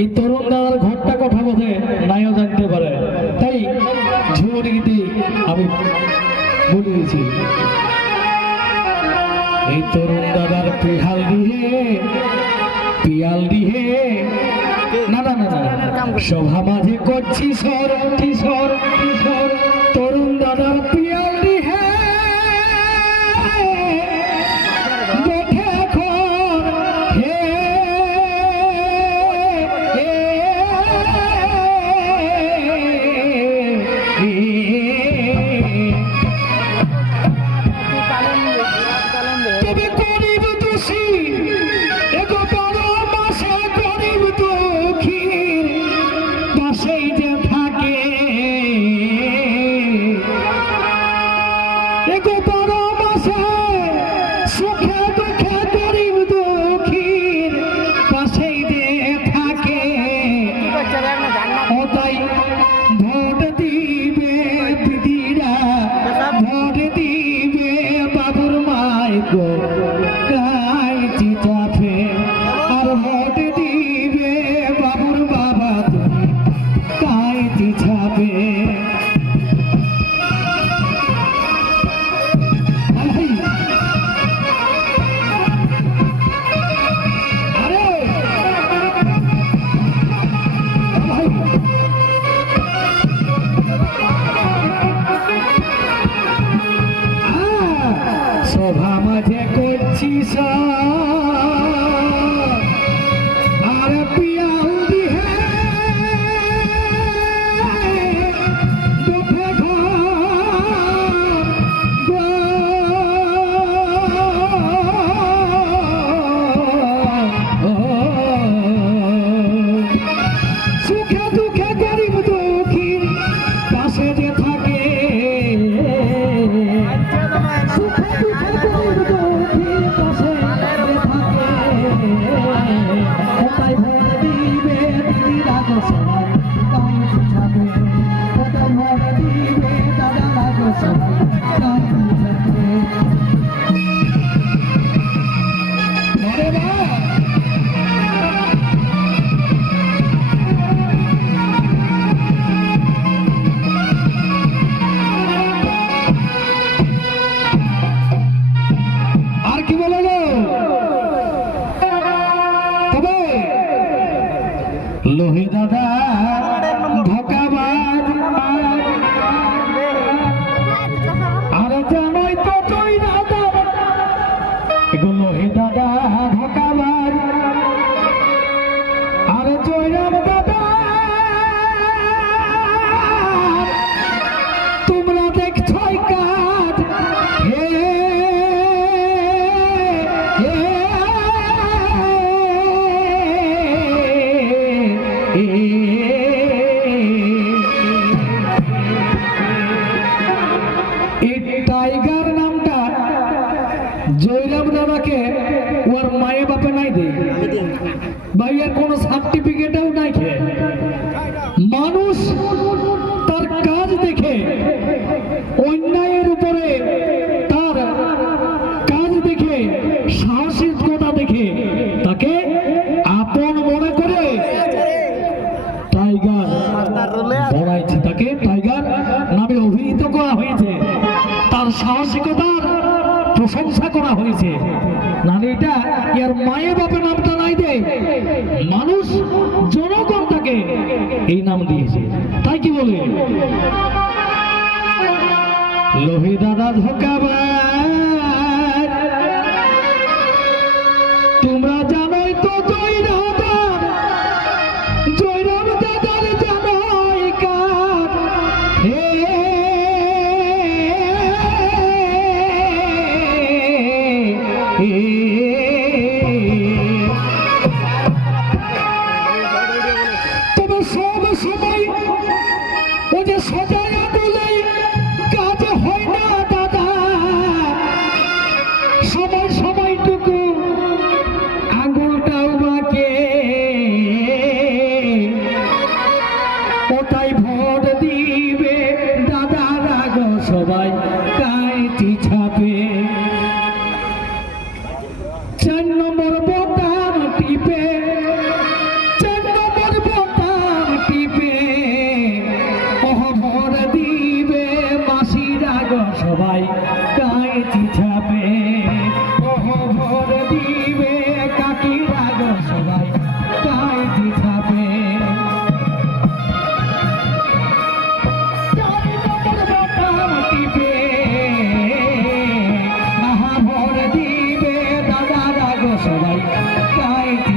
এই তরুণ দাদার ঘরটা কথা বোধে নাইও জানতে পারে, তাই ঝুমুর গীতি আমি বলে দিয়েছি। এই তরুণ দাদার পিয়াল দিয়ে না না না সভা মাঝে করছি সর কিশোর কিশোর তরুণ দাদার পিয়াল দিয়ে লোহে দাদা ধোকাবাজ আর জানোই তো তুই দাদা লোহে দাদা ধোকাবাজ আর জয়রাম দাদা তোমরা দেখছই কাজ টাইগার নামটা জয়রাম দাদাকে ওর মায়ে বাপে নাই দে ভাইয়ের কোন সার্টিফিকেটও নাই খে মানুষ তার কাজ দেখে অন্যায়ের উপরে তার কাজ দেখে সাহসিকতা দেখে তাকে আপন মনে করে টাইগার বলাইছে, তাকে টাইগার নামে অভিহিত করা হয়েছে, তার সাহসিকতার প্রশংসা করা হয়েছে। না এটা এর মায়ের বাপের নামটা নাই দে, মানুষ জনগণ তাকে এই নাম দিয়েছে। তাই কি বলে লোহে দাদা ধোকাবাজ তোমরা জানোই তো জয়রাম দাদার জানোই কাজ তবে সব সময় ও যে সজায়া বলে কাজ হয় না দাদা, সময় সময়টুকু আঙুলটাও বাঁকে ওটাই ভোট দিবে দাদা রাগ সবাই কাইটি ছাপে 4 নম্বর বোতাম টিপে 4 নম্বর বোতাম টিপে ভোট দিবে মাসি রাগ সবাই কাইটি ছাপে ভোট দিবে কাকি রাগ সবাই কাইটি ছাপে 4 নম্বর বোতাম টিপে ভোট দিবে দাদা রাগ সবাই কাইটি